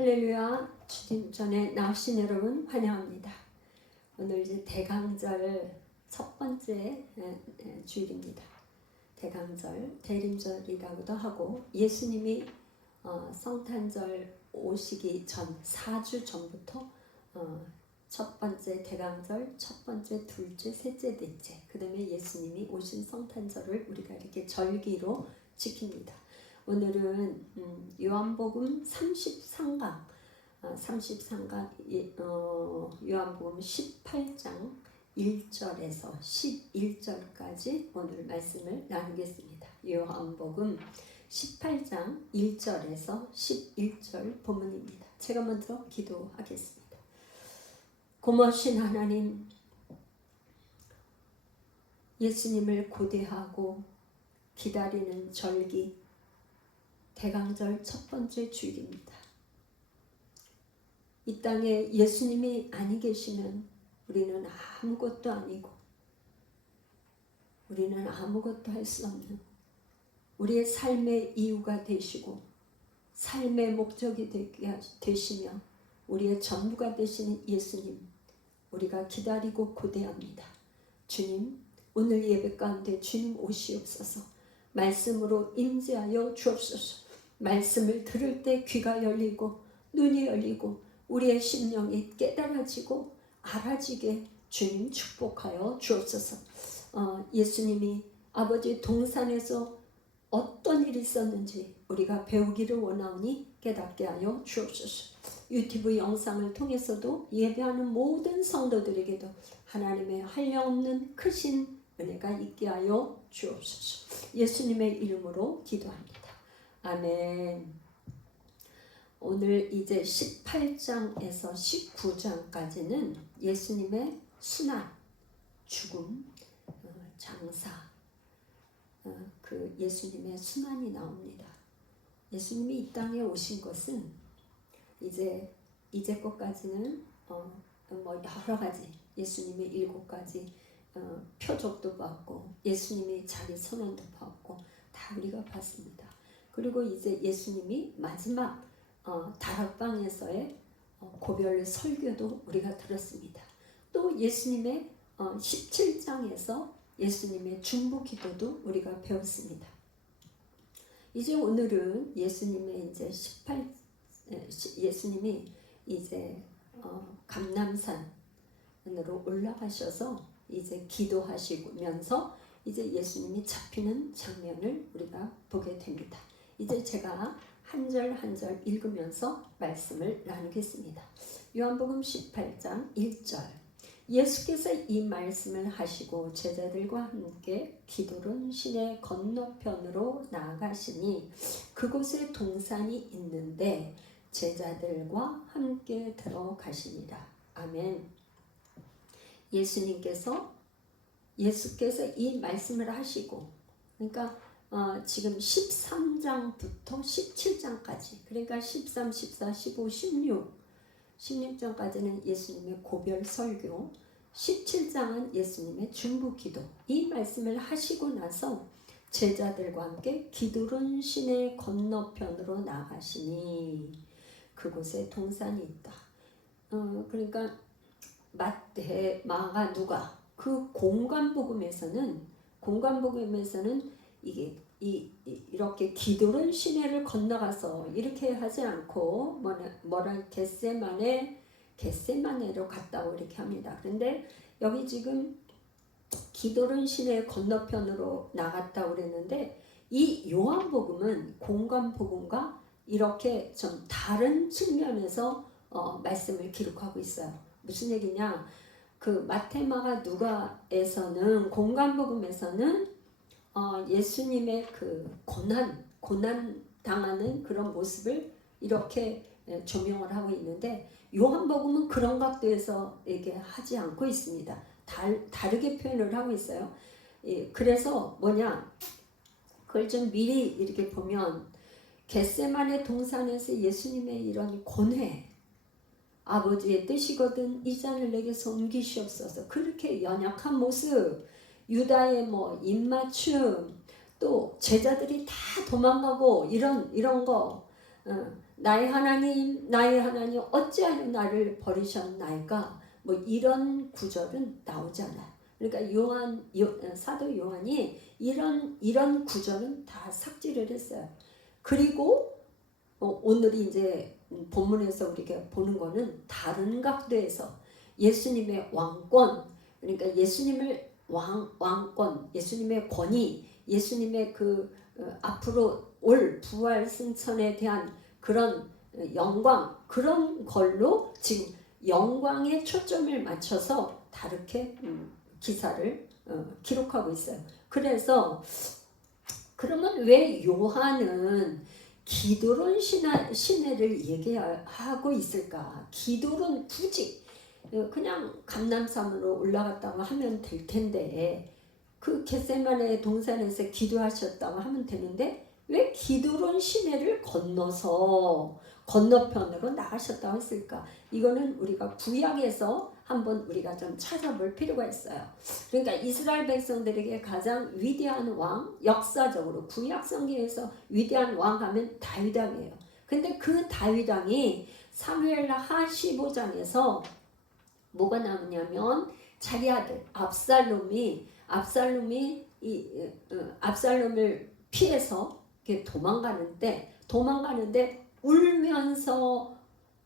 할렐루야. 주님 전에 나오신 여러분 환영합니다. 오늘 이제 대강절 첫 번째 주일입니다. 대강절, 대림절이라고도 하고 예수님이 성탄절 오시기 전 4주 전부터 첫 번째 대강절, 첫 번째, 둘째, 셋째, 넷째, 그 다음에 예수님이 오신 성탄절을 우리가 이렇게 절기로 지킵니다. 오늘은 요한복음 33강, 요한복음 18장 1절에서 11절까지 오늘 말씀을 나누겠습니다. 요한복음 18장 1절에서 11절 본문입니다. 제가 먼저 기도하겠습니다. 고마우신 하나님, 예수님을 고대하고 기다리는 절기 대강절 첫 번째 주일입니다. 이 땅에 예수님이 아니 계시면 우리는 아무것도 아니고 우리는 아무것도 할 수 없는, 우리의 삶의 이유가 되시고 삶의 목적이 되시며 우리의 전부가 되시는 예수님, 우리가 기다리고 고대합니다. 주님, 오늘 예배 가운데 주님 오시옵소서. 말씀으로 임재하여 주옵소서. 말씀을 들을 때 귀가 열리고 눈이 열리고 우리의 심령이 깨달아지고 알아지게 주님 축복하여 주옵소서. 예수님이 아버지 동산에서 어떤 일이 있었는지 우리가 배우기를 원하오니 깨닫게 하여 주옵소서. 유튜브 영상을 통해서도 예배하는 모든 성도들에게도 하나님의 한량없는 크신 은혜가 있게 하여 주옵소서. 예수님의 이름으로 기도합니다. 아멘. 오늘 이제 18장에서 19장까지는 예수님의 순환, 죽음, 장사, 그 예수님의 순환이 나옵니다. 예수님이 이 땅에 오신 것은 이제 것까지는 여러 가지 예수님의 7가지 표적도 받고 예수님이 자기 선언도 받고 다 우리가 봤습니다. 그리고 이제 예수님이 마지막 다락방에서의 고별 설교도 우리가 들었습니다. 또 예수님의 17장에서 예수님의 중보 기도도 우리가 배웠습니다. 이제 오늘은 예수님의 이제 예수님이 이제 감람산으로 올라가셔서 이제 기도하시면서 이제 예수님이 잡히는 장면을 우리가 보게 됩니다. 이제 제가 한 절 한 절 읽으면서 말씀을 나누겠습니다. 요한복음 18장 1절. 예수께서 이 말씀을 하시고 제자들과 함께 기드론 시내 건너편으로 나아가시니 그곳에 동산이 있는데 제자들과 함께 들어가시니라. 아멘. 예수께서 이 말씀을 하시고, 그러니까 지금 13장부터 17장까지, 그러니까 13, 14, 15, 16장까지는 예수님의 고별 설교, 17장은 예수님의 중보 기도. 이 말씀을 하시고 나서 제자들과 함께 기드론 시내 건너편으로 나가시니 그곳에 동산이 있다. 그러니까 마태, 마가, 누가 그 공관복음에서는 이게 이렇게 기드론 시내를 건너가서 이렇게 하지 않고 겟세마네로 갔다고 이렇게 합니다. 그런데 여기 지금 기드론 시내 건너편으로 나갔다고 그랬는데 이 요한복음은 공관복음과 이렇게 좀 다른 측면에서 말씀을 기록하고 있어요. 무슨 얘기냐? 그 마태, 마가, 누가에서는 공관복음에서는 예수님의 그 고난 당하는 그런 모습을 이렇게 조명을 하고 있는데 요한복음은 그런 각도에서 얘기하지 않고 있습니다. 다르게 표현을 하고 있어요. 그래서 그걸 좀 미리 이렇게 보면 겟세마네 동산에서 예수님의 이런 고뇌, 아버지의 뜻이거든 이 잔을 내게서 옮기시옵소서, 그렇게 연약한 모습, 유다의 입맞춤, 또 제자들이 다 도망가고 이런 거 나의 하나님 어찌하여 나를 버리셨나이까 뭐 이런 구절은 나오지 않아요. 그러니까 사도 요한이 이런 구절은 다 삭제를 했어요. 그리고 오늘이 이제 본문에서 우리가 보는 거는 다른 각도에서 예수님의 왕권, 그러니까 예수님을 왕권, 예수님의 권위, 예수님의 앞으로 올 부활 승천에 대한 그런 영광, 그런 걸로 지금 영광에 초점을 맞춰서 다르게 기사를 기록하고 있어요. 그래서 그러면 왜 요한은 기도론 시내를 얘기하고 있을까? 기도론 굳이 그냥 감람산으로 올라갔다고 하면 될 텐데, 그 겟세마네 동산에서 기도하셨다고 하면 되는데 왜 기도론 시내를 건너서 건너편으로 나가셨다고 했을까? 이거는 우리가 구약에서 한번 우리가 좀 찾아볼 필요가 있어요. 그러니까 이스라엘 백성들에게 가장 위대한 왕, 역사적으로 구약 성경에서 위대한 왕 하면 다윗 왕이에요. 근데 그 다윗 왕이 사무엘하 15장에서 뭐가 나오냐면 자기 아들 압살롬이 압살롬을 피해서 도망가는데 울면서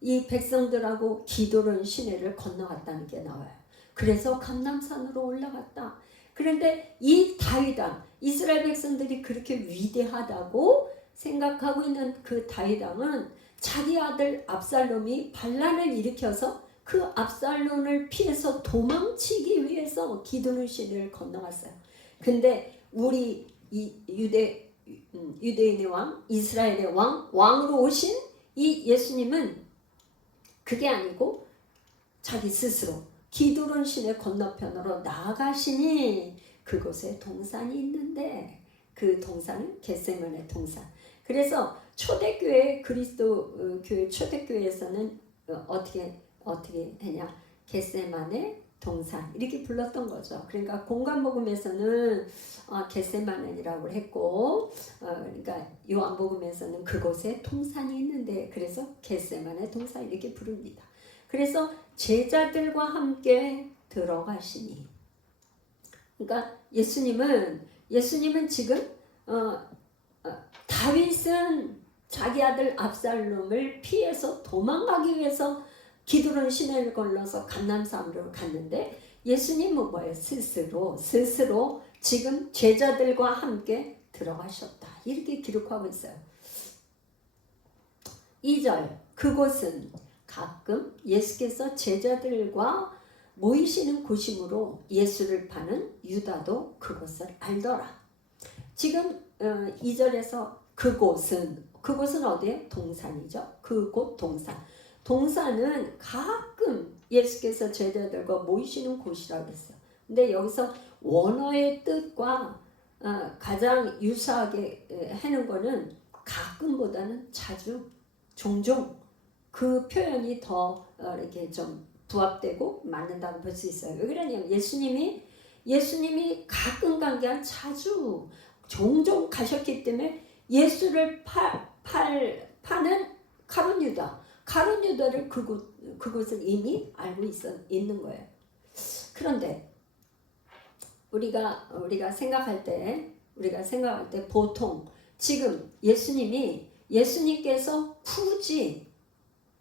이 백성들하고 기도론 시내를 건너갔다는 게 나와요. 그래서 감람산으로 올라갔다. 그런데 이 다윗 왕, 이스라엘 백성들이 그렇게 위대하다고 생각하고 있는 그 다윗 왕은 자기 아들 압살롬이 반란을 일으켜서 그 압살롬을 피해서 도망치기 위해서 기도론 시내를 건너갔어요. 근데 우리 유대인의 왕, 이스라엘의 왕으로 오신 이 예수님은 그게 아니고 자기 스스로 기도론 시내 건너편으로 나아가시니 그곳에 동산이 있는데 그 동산은 겟세마네 동산. 그래서 초대교회 그리스도 교회 초대교회에서는 어떻게 했냐? 겟세마네 동산 이렇게 불렀던 거죠. 그러니까 공관복음에서는 겟세마네라고 했고, 그러니까 요한복음에서는 그곳에 동산이 있는데 그래서 겟세마네 동산 이렇게 부릅니다. 그래서 제자들과 함께 들어가시니, 그러니까 예수님은 지금 다윗은 자기 아들 압살롬을 피해서 도망가기 위해서 기드론 시내를 걸러서 감람산으로 갔는데 예수님은 뭐예요? 스스로 지금 제자들과 함께 들어가셨다. 이렇게 기록하고 있어요. 2절 그곳은 가끔 예수께서 제자들과 모이시는 곳이므로 예수를 파는 유다도 그것을 알더라. 지금 2절에서 그곳은 어디에? 동산이죠. 그곳 동산은 가끔 예수께서 제자들과 모이시는 곳이라고 했어요. 근데 여기서 원어의 뜻과 가장 유사하게 하는 거는 가끔보다는 자주, 종종 그 표현이 더 이렇게 좀 부합되고 맞는다고 볼 수 있어요. 왜 그러냐면 예수님이 가끔 간 게 아니라 자주, 종종 가셨기 때문에 예수를 파는 가룟 유다를 그곳을 이미 알고 있는 거예요. 그런데 우리가 생각할 때 보통 지금 예수님께서 굳이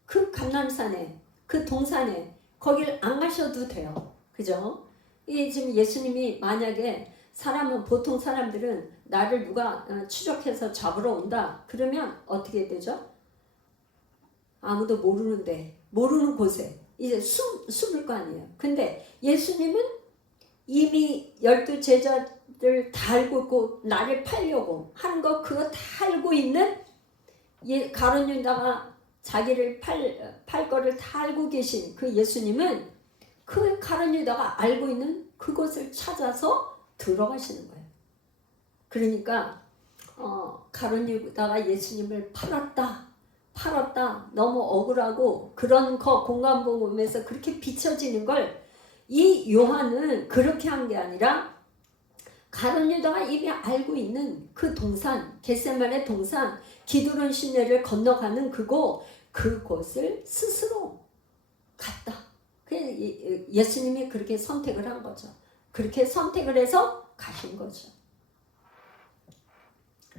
그 감람산에 그 동산에 거길 안 가셔도 돼요. 그죠? 이게 지금 예수님이 만약에 보통 사람들은 나를 누가 추적해서 잡으러 온다 그러면 어떻게 되죠? 아무도 모르는 곳에 이제 숨을 거 아니에요. 근데 예수님은 이미 12 제자들 다 알고 있고 나를 팔려고 하는 거 그거 다 알고 있는 가룟 유다가 자기를 팔 거를 다 알고 계신 그 예수님은 그 가룟 유다가 알고 있는 그곳을 찾아서 들어가시는 거예요. 그러니까 가룟 유다가 예수님을 팔았다 너무 억울하고 그런 거 공관복음에서 그렇게 비춰지는 걸 이 요한은 그렇게 한 게 아니라 가룟 유다가 이미 알고 있는 그 동산, 겟세마네 동산, 기드론 시내를 건너가는 그곳을 스스로 갔다. 예수님이 그렇게 선택을 한 거죠. 그렇게 선택을 해서 가신 거죠.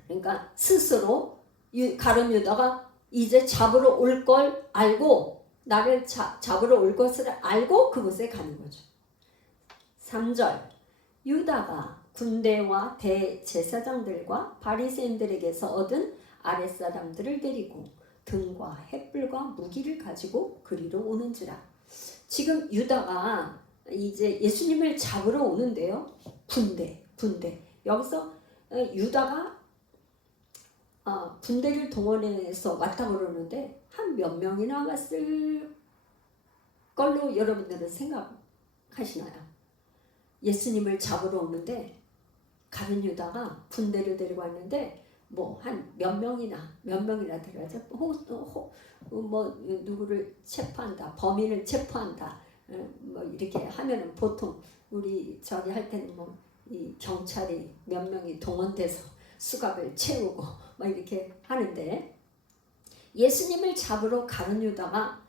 그러니까 스스로 가룟 유다가 이제 잡으러 올 걸 알고, 나를 잡으러 올 것을 알고 그곳에 가는 거죠. 3절, 유다가 군대와 대제사장들과 바리새인들에게서 얻은 아랫사람들을 데리고 등과 횃불과 무기를 가지고 그리로 오는지라. 지금 유다가 이제 예수님을 잡으러 오는데요. 군대. 여기서 유다가 군대를 동원해서 왔다고 그러는데 한 몇 명이나 왔을 걸로 여러분들은 생각하시나요? 예수님을 잡으러 오는데 가룟 유다가 군대를 데리고 왔는데 뭐 한 몇 명이나 들어가죠. 뭐 누구를 체포한다, 범인을 체포한다, 뭐 이렇게 하면은 보통 우리 저기 할 때는 뭐 이 경찰이 몇 명이 동원돼서 수갑을 채우고 막 이렇게 하는데, 예수님을 잡으러 가룟 유다가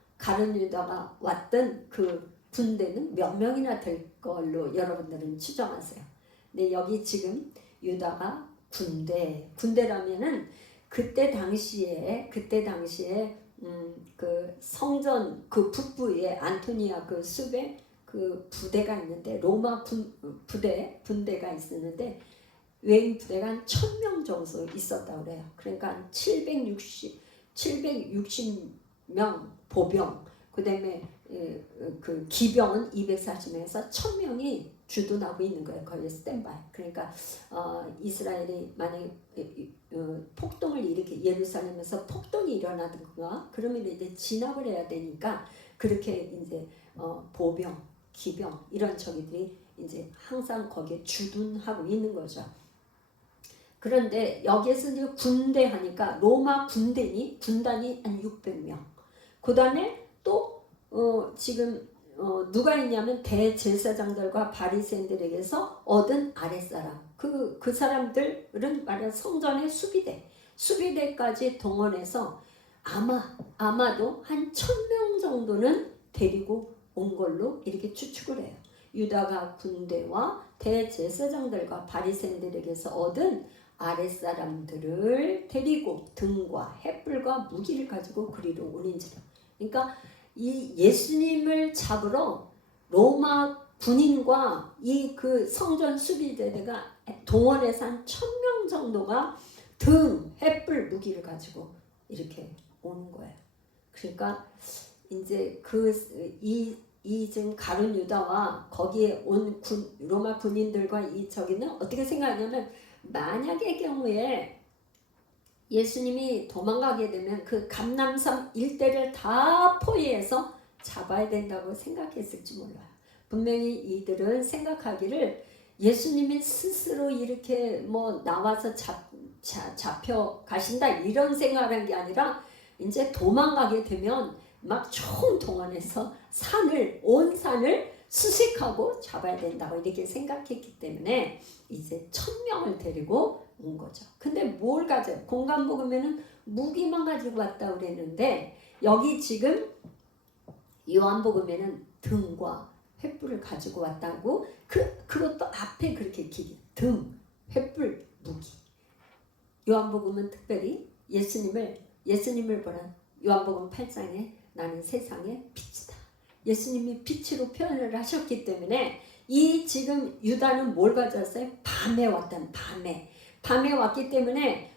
왔던 그 군대는 몇 명이나 될 걸로 여러분들은 추정하세요. 근데 여기 지금 유다가 군대라면은 그때 당시에 그 성전 그 북부에 안토니아 그 숲에 그 부대가 있는데, 로마 군대가 있었는데 외인 부대가 한 1000명 정도 있었다고 그래요. 그러니까 760명 보병, 그다음에 그 기병은 240명에서 1000명이 주둔하고 있는 거예요. 거기에 스탠바이. 그러니까 이스라엘이 만약에 폭동을 일으켜, 예루살렘에서 폭동이 일어나든가 그러면 이제 진압을 해야 되니까 그렇게 이제 보병, 기병 이런 저기들이 이제 항상 거기에 주둔하고 있는 거죠. 그런데 여기에서 이제 군대 하니까 로마 군단이 한 600명. 그 다음에 또 지금 누가 있냐면 대제사장들과 바리새인들에게서 얻은 아랫사람. 그 사람들은 말하는 성전의 수비대까지 동원해서 아마도 한 1000명 정도는 데리고 온 걸로 이렇게 추측을 해요. 유다가 군대와 대제사장들과 바리새인들에게서 얻은 아랫사람들을 데리고 등과 횃불과 무기를 가지고 그리로 오는지라. 그러니까 이 예수님을 잡으러 로마 군인과 이 그 성전 수비대가 동원해서 한 1000명 정도가 등, 횃불, 무기를 가지고 이렇게 오는 거예요. 그러니까 이제 이 지금 가룟 유다와 거기에 온 로마 군인들과 이 저기는 어떻게 생각하냐면, 만약의 경우에 예수님이 도망가게 되면 그 감람산 일대를 다 포위해서 잡아야 된다고 생각했을지 몰라요. 분명히 이들은 생각하기를 예수님이 스스로 이렇게 뭐 나와서 잡혀 가신다 이런 생각한 게 아니라, 이제 도망가게 되면 막 총 동원해서 온 산을 수색하고 잡아야 된다고 이렇게 생각했기 때문에 이제 1000명을 데리고 온 거죠. 근데 뭘 가져요? 공간 먹으면은 무기만 가지고 왔다고 그랬는데, 여기 지금 요한복음에는 등과 횃불을 가지고 왔다고, 그것도 앞에 그렇게 등, 횃불, 무기. 요한복음은 특별히 예수님을 보란 요한복음 8장에 나는 세상의 빛이다. 예수님이 빛으로 표현을 하셨기 때문에 이 지금 유다는 뭘 가져왔어요? 밤에 왔기 때문에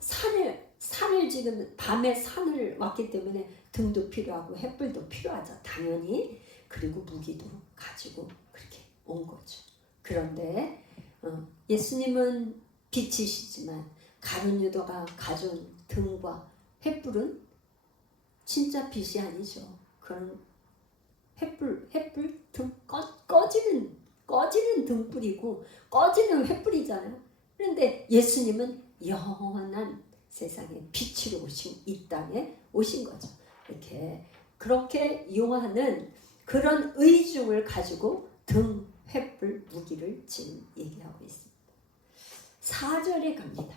산을 지금 밤에 산을 왔기 때문에 등도 필요하고 횃불도 필요하죠. 당연히. 그리고 무기도 가지고 그렇게 온 거죠. 그런데 예수님은 빛이시지만 가룟 유다가 가져온 등과 횃불은 진짜 빛이 아니죠. 그런 횃불 등 꺼지는 등불이고 꺼지는 횃불이잖아요. 그런데 예수님은 영원한 세상에 빛으로 이 땅에 오신 거죠. 그렇게 이용하는 그런 의중을 가지고 등, 횃불, 무기를 지금 얘기하고 있습니다. 4절에 갑니다.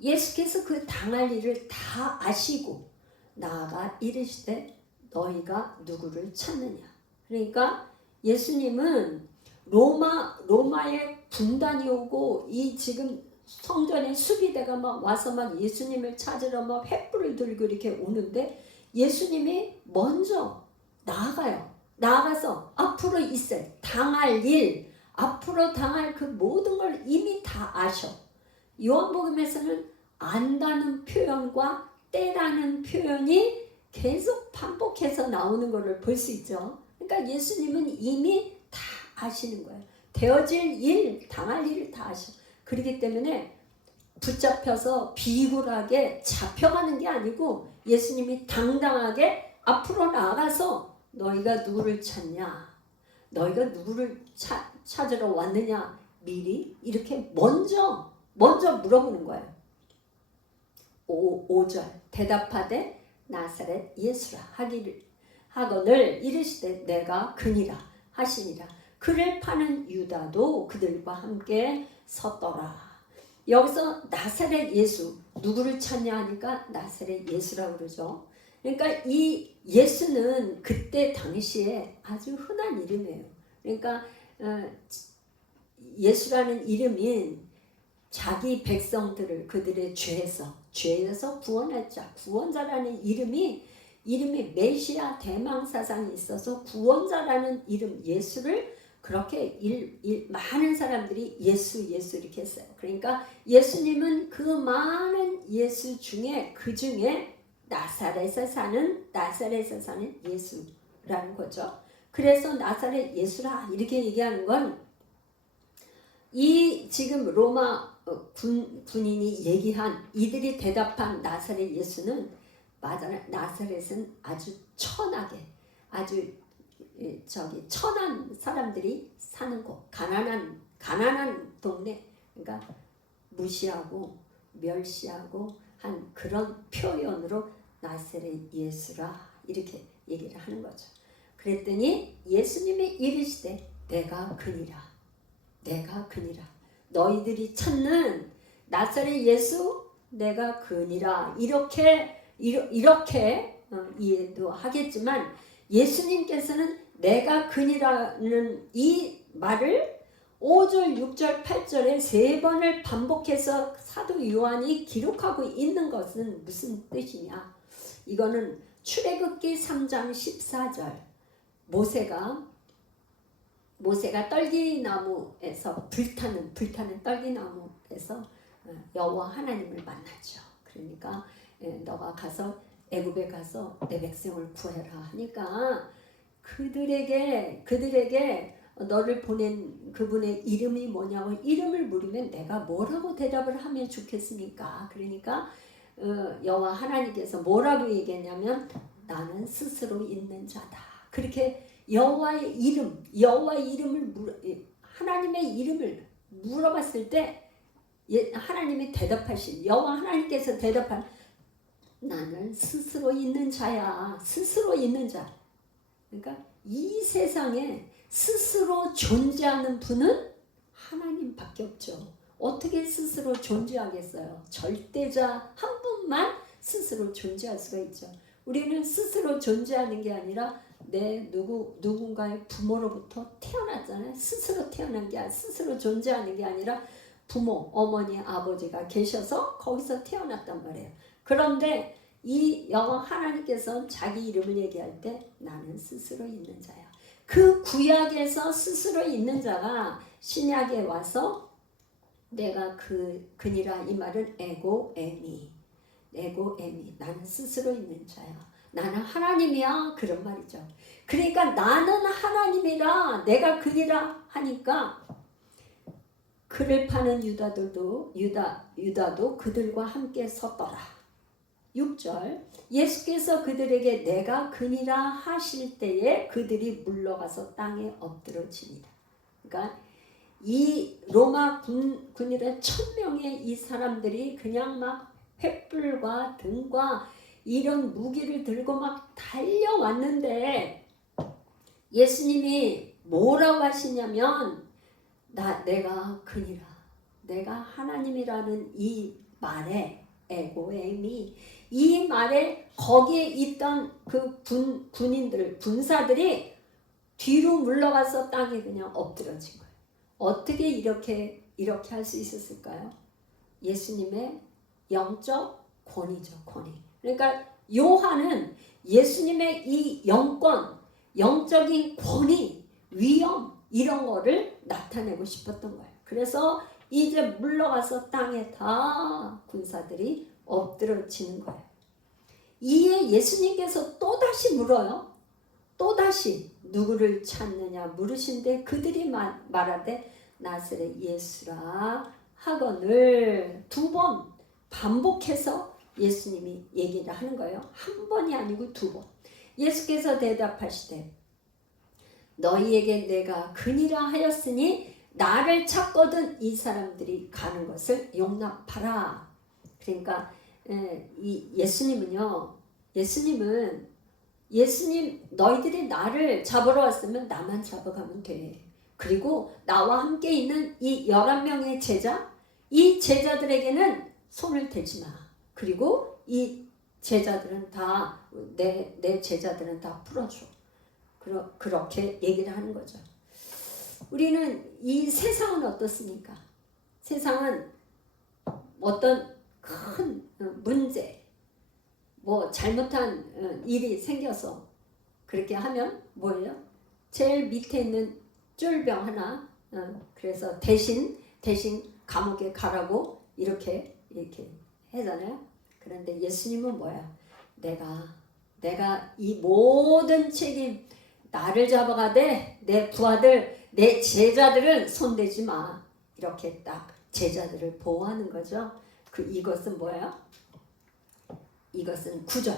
예수께서 그 당할 일을 다 아시고 나아가 이르시되 너희가 누구를 찾느냐. 그러니까 예수님은 로마의 군단이 오고 이 지금 성전에 수비대가 막 와서 막 예수님을 찾으러 막 횃불을 들고 이렇게 오는데 예수님이 먼저 나아가요. 나아가서 앞으로 있을 당할 일, 앞으로 당할 그 모든 걸 이미 다 아셔. 요한복음에서는 안다는 표현과 때라는 표현이 계속 반복해서 나오는 것을 볼 수 있죠. 그러니까 예수님은 이미 다 아시는 거예요. 되어질 일, 당할 일을 다 아셔. 그렇기 때문에 붙잡혀서 비굴하게 잡혀가는 게 아니고 예수님이 당당하게 앞으로 나아가서 너희가 누구를 찾냐? 너희가 누구를 찾으러 왔느냐? 미리 이렇게 먼저 물어보는 거예요. 5절 대답하되 나사렛 예수라 하거늘 이르시되 내가 그니라 하시니라. 그를 파는 유다도 그들과 함께 섰더라. 여기서 나사렛 예수 누구를 찾냐 하니까 나사렛 예수라고 그러죠. 그러니까 이 예수는 그때 당시에 아주 흔한 이름이에요. 그러니까 예수라는 이름인 자기 백성들을 그들의 죄에서 구원할 자, 구원자라는 이름이 메시아 대망사상이 있어서 구원자라는 이름 예수를 그렇게 많은 사람들이 예수 이렇게 했어요. 그러니까 예수님은 그 많은 예수 중에 그 중에 나사렛에 사는 예수라는 거죠. 그래서 나사렛 예수라 이렇게 얘기하는 건 이 지금 로마 군인이 얘기한 이들이 대답한 나사렛 예수는 맞아요. 나사렛은 아주 천하게 아주 천한 사람들이 사는 곳, 가난한 동네, 그러니까 무시하고 멸시하고 한 그런 표현으로 나사렛 예수라 이렇게 얘기를 하는 거죠. 그랬더니 예수님이 이르시되 내가 그니라. 너희들이 찾는 나사렛 예수 내가 그니라. 이렇게 이해도 하겠지만 예수님께서는 내가 그니라는 이 말을 5절, 6절, 8절에 3번을 반복해서 사도 요한이 기록하고 있는 것은 무슨 뜻이냐? 이거는 출애굽기 3장 14절 모세가 떨기나무에서 불타는 떨기나무에서 여호와 하나님을 만나죠. 그러니까 너가 가서 애굽에 가서 내 백성을 구해라 하니까 그들에게 너를 보낸 그분의 이름이 뭐냐고 이름을 물으면 내가 뭐라고 대답을 하면 좋겠습니까? 그러니까 여호와 하나님께서 뭐라고 얘기했냐면 나는 스스로 있는 자다. 그렇게 여호와의 이름을 하나님의 이름을 물어봤을 때 하나님이 대답하신 여호와 하나님께서 대답한 나는 스스로 있는 자야. 스스로 있는 자. 그러니까 이 세상에 스스로 존재하는 분은 하나님밖에 없죠. 어떻게 스스로 존재하겠어요? 절대자 한 분만 스스로 존재할 수가 있죠. 우리는 스스로 존재하는 게 아니라 누군가의 부모로부터 태어났잖아요. 스스로 태어난 게 스스로 존재하는 게 아니라 부모, 어머니, 아버지가 계셔서 거기서 태어났단 말이에요. 그런데 이 여호와 하나님께서 자기 이름을 얘기할 때 나는 스스로 있는 자야. 그 구약에서 스스로 있는 자가 신약에 와서 내가 그니라 이 말은 에고에미 나는 스스로 있는 자야. 나는 하나님이야 그런 말이죠. 그러니까 나는 하나님이라 내가 그니라 하니까 그를 파는 유다도 그들과 함께 섰더라. 6절 예수께서 그들에게 내가 그니라 하실 때에 그들이 물러가서 땅에 엎드러지니라. 그러니까 이 로마 군이란 1000명의 이 사람들이 그냥 막 횃불과 등과 이런 무기를 들고 막 달려왔는데 예수님이 뭐라고 하시냐면 내가 그니라. 내가 하나님이라는 이 말에 에고엠이 이 말에 거기에 있던 그 군인들 군사들이 뒤로 물러가서 땅에 그냥 엎드러진 거예요. 어떻게 이렇게 할 수 있었을까요? 예수님의 영적 권위죠, 권위. 그러니까 요한은 예수님의 이 영권, 영적인 권위, 위엄 이런 거를 나타내고 싶었던 거예요. 그래서 이제 물러가서 땅에 다 군사들이 엎드러지는 거예요. 이에 예수님께서 또다시 물어요. 또다시 누구를 찾느냐 물으신데 그들이 말하되 나사렛 예수라 하거늘 두 번 반복해서 예수님이 얘기를 하는 거예요. 한 번이 아니고 두 번. 예수께서 대답하시되 너희에게 내가 그니라 하였으니 나를 찾거든 이 사람들이 가는 것을 용납하라. 그러니까 이 예수님 너희들이 나를 잡으러 왔으면 나만 잡아가면 돼. 그리고 나와 함께 있는 이 11명의 제자, 이 제자들에게는 손을 대지 마. 그리고 이 제자들은 다 내 제자들은 다 풀어줘. 그렇게 얘기를 하는 거죠. 우리는 이 세상은 어떻습니까? 세상은 어떤 큰 문제, 뭐 잘못한 일이 생겨서 그렇게 하면 뭐예요? 제일 밑에 있는 쫄병 하나, 그래서 대신 감옥에 가라고 이렇게 하잖아요. 그런데 예수님은 뭐야? 내가 이 모든 책임 나를 잡아가되 내 부하들, 내 제자들은 손대지 마. 이렇게 딱 제자들을 보호하는 거죠. 이것은 뭐예요? 이것은 9절.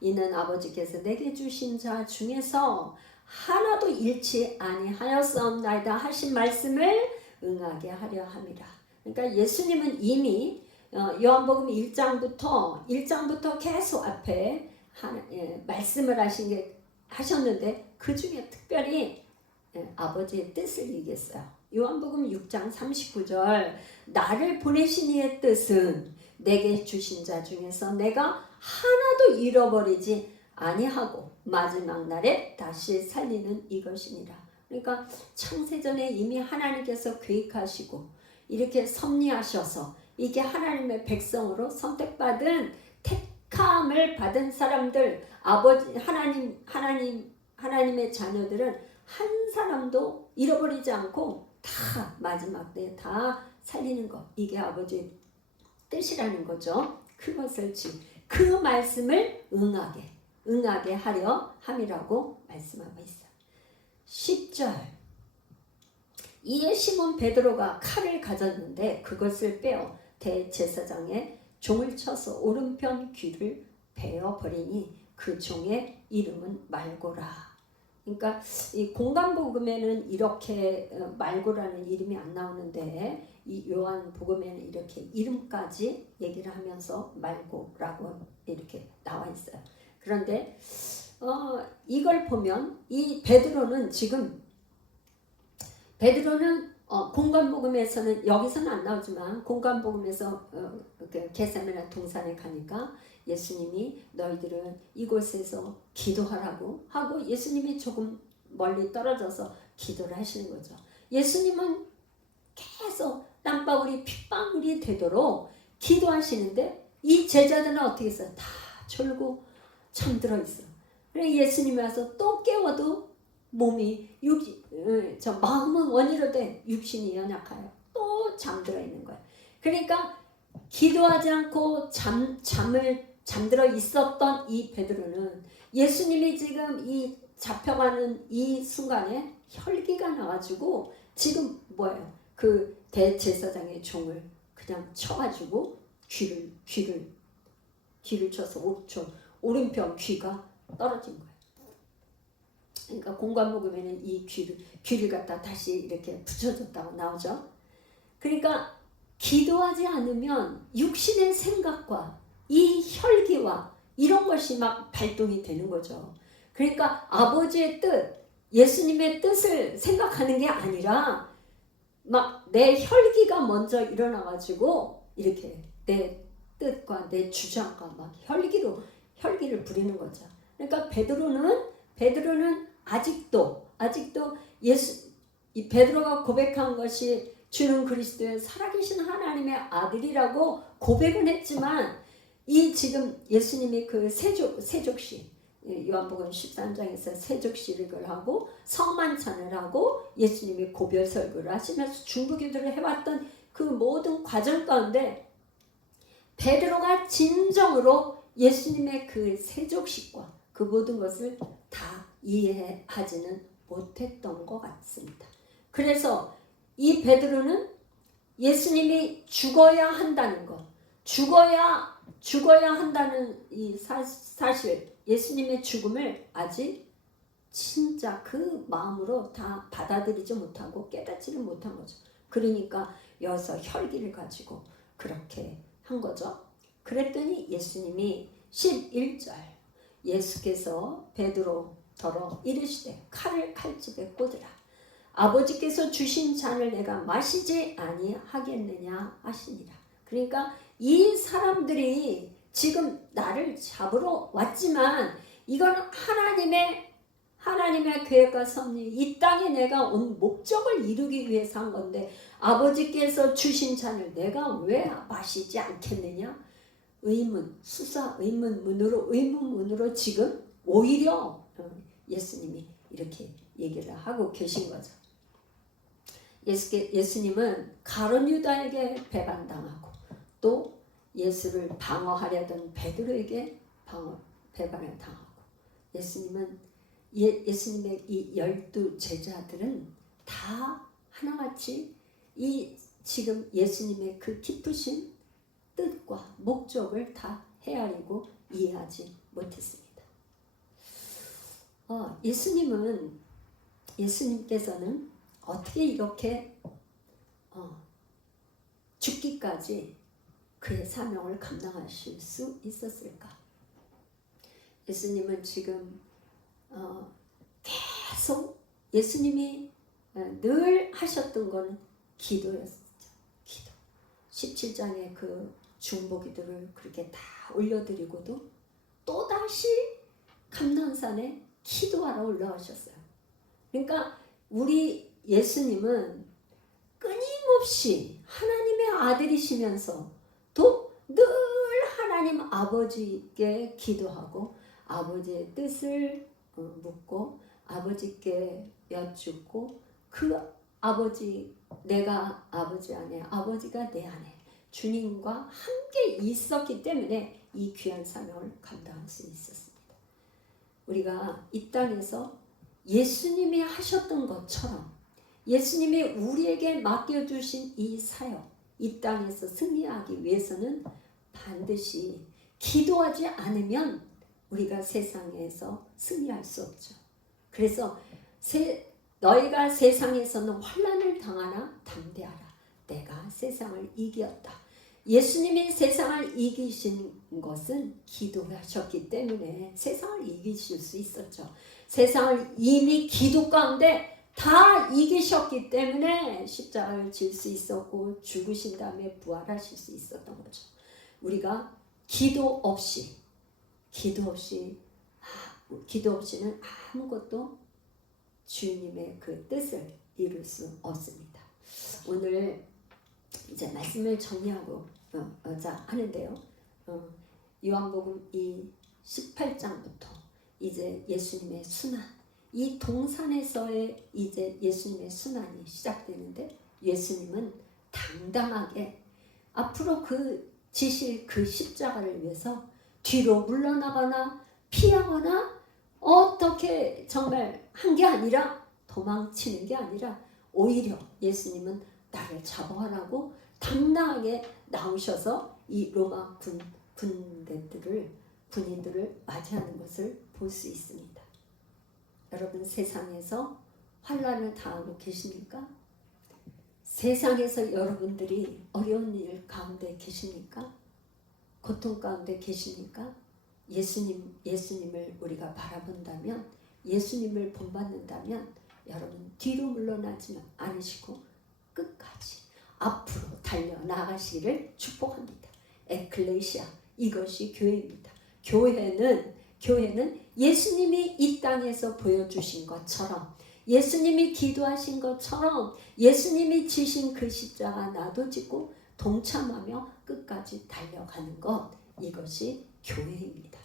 이는 아버지께서 내게 주신 자 중에서 하나도 잃지 아니하였사옵나이다 하신 말씀을 응하게 하려 함이라. 그러니까 예수님은 이미 요한복음 1장부터 계속 앞에 말씀을 하셨는데 그 중에 특별히 아버지의 뜻을 얘기했어요. 요한복음 6장 39절 나를 보내신 이의 뜻은 내게 주신 자 중에서 내가 하나도 잃어버리지 아니하고 마지막 날에 다시 살리는 이것이니라. 그러니까 창세전에 이미 하나님께서 계획하시고 이렇게 섭리하셔서 이게 하나님의 백성으로 선택받은 택함을 받은 사람들, 아버지 하나님의 자녀들은 한 사람도 잃어버리지 않고 다 마지막 때 다 살리는 것. 이게 아버지의 뜻이라는 거죠. 그 말씀을 응하게 하려 함이라고 말씀하고 있어요. 10절. 이에 시몬 베드로가 칼을 가졌는데 그것을 빼어 대제사장의 종을 쳐서 오른편 귀를 베어버리니 그 종의 이름은 말고라. 그러니까 이 공간복음에는 이렇게 말고라는 이름이 안 나오는데 이 요한복음에는 이렇게 이름까지 얘기를 하면서 말고라고 이렇게 나와 있어요. 그런데 이걸 보면 이 베드로는 공간복음에서는 여기서는 안 나오지만 공간복음에서 겟세마네 동산에 가니까 예수님이 너희들은 이곳에서 기도하라고 하고 예수님이 조금 멀리 떨어져서 기도를 하시는 거죠. 예수님은 계속 땀방울이 핏방울이 되도록 기도하시는데 이 제자들은 어떻게 했어요? 다 졸고 잠들어 있어. 그래서 예수님이 와서 또 깨워도 몸이 마음은 원이로되 육신이 연약하여 또 잠들어 있는 거예요. 그러니까 기도하지 않고 잠들어 있었던 이 베드로는 예수님이 지금 이 잡혀가는 이 순간에 혈기가 나가지고 지금 뭐예요? 그 대제사장의 종을 그냥 쳐가지고 귀를 쳐서 오른편 귀가 떨어진 거예요. 그러니까 공관복음에는 이 귀를 갖다 다시 이렇게 붙여줬다고 나오죠. 그러니까 기도하지 않으면 육신의 생각과 이 혈기와 이런 것이 막 발동이 되는 거죠. 그러니까 아버지의 뜻, 예수님의 뜻을 생각하는 게 아니라 막 내 혈기가 먼저 일어나가지고 이렇게 내 뜻과 내 주장과 막 혈기를 부리는 거죠. 그러니까 베드로는 아직도 이 베드로가 고백한 것이 주는 그리스도의 살아계신 하나님의 아들이라고 고백은 했지만 이 지금 예수님이 그 세족시 요한복음 13장에서 세족시를 하고 성만찬을 하고 예수님이 고별 설교를 하시면서 중보기도를 해왔던 그 모든 과정 가운데 베드로가 진정으로 예수님의 그 세족식과 그 모든 것을 다 이해하지는 못했던 것 같습니다. 그래서 이 베드로는 예수님이 죽어야 한다는 것, 죽어야 한다는 이 사실, 예수님의 죽음을 아직 진짜 그 마음으로 다 받아들이지 못하고 깨닫지를 못한 거죠. 그러니까 여기서 혈기를 가지고 그렇게 한 거죠. 그랬더니 예수님이 11절 예수께서 베드로더러 이르시되 칼을 칼집에 꽂으라. 아버지께서 주신 잔을 내가 마시지 아니하겠느냐 하시니라. 그러니까 이 사람들이 지금 나를 잡으러 왔지만 이건 하나님의 계획과 섭리, 이 땅에 내가 온 목적을 이루기 위해서 한 건데 아버지께서 주신 잔을 내가 왜 마시지 않겠느냐? 의문문으로 지금 오히려 예수님이 이렇게 얘기를 하고 계신 거죠. 예수님은 가룟 유다에게 배반당하고 또 예수를 방어하려던 베드로에게 배반을 당하고 예수님의 이 12 제자들은 다 하나같이 이 지금 예수님의 그 깊으신 뜻과 목적을 다 헤아리고 이해하지 못했습니다. 예수님께서는 어떻게 이렇게 죽기까지 그의 사명을 감당하실 수 있었을까? 예수님은 지금 계속 예수님이 늘 하셨던 건 기도였었죠. 기도. 17장의 그 중보기도를 그렇게 다 올려드리고도 또다시 감난산에 기도하러 올라오셨어요. 그러니까 우리 예수님은 끊임없이 하나님의 아들이시면서 또 늘 하나님 아버지께 기도하고 아버지의 뜻을 묻고 아버지께 여쭙고 그 아버지, 내가 아버지 안에 아버지가 내 안에 주님과 함께 있었기 때문에 이 귀한 사명을 감당할 수 있었습니다. 우리가 이 땅에서 예수님이 하셨던 것처럼 예수님이 우리에게 맡겨주신 이 사역, 이 땅에서 승리하기 위해서는 반드시 기도하지 않으면 우리가 세상에서 승리할 수 없죠. 그래서 너희가 세상에서는 환난을 당하나 담대하라. 내가 세상을 이겼다. 예수님이 세상을 이기신 것은 기도하셨기 때문에 세상을 이기실 수 있었죠. 세상을 이미 기도 가운데 다 이기셨기 때문에 십자가를 질 수 있었고 죽으신 다음에 부활하실 수 있었던 거죠. 우리가 기도 없이는 아무것도 주님의 그 뜻을 이룰 수 없습니다. 오늘 이제 말씀을 정리하고자 하는데요. 요한복음 이 18장부터 이제 예수님의 순환, 이 동산에서의 이제 예수님의 순환이 시작되는데 예수님은 당당하게 앞으로 지실 그 십자가를 위해서 뒤로 물러나거나 피하거나 어떻게 정말 한 게 아니라 도망치는 게 아니라 오히려 예수님은 나를 잡아가라고 당당하게 나오셔서 이 로마 군인들을 맞이하는 것을 볼 수 있습니다. 여러분 세상에서 환난을 당하고 계십니까? 세상에서 여러분들이 어려운 일 가운데 계십니까? 고통 가운데 계십니까? 예수님을 우리가 바라본다면, 예수님을 본받는다면 여러분 뒤로 물러나지 않으시고 끝까지 앞으로 달려나가시기를 축복합니다. 에클레시아, 이것이 교회입니다. 교회는 예수님이 이 땅에서 보여주신 것처럼, 예수님이 기도하신 것처럼, 예수님이 지신 그 십자가 나도 지고 동참하며 끝까지 달려가는 것, 이것이 교회입니다.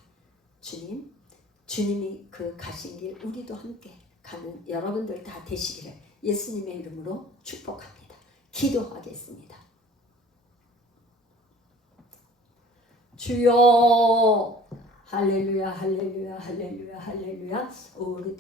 주님이 그 가신 길 우리도 함께 가는 여러분들 다 되시기를 예수님의 이름으로 축복합니다. 기도하겠습니다. 주여, 할렐루야, 할렐루야, 할렐루야, 할렐루야. 우리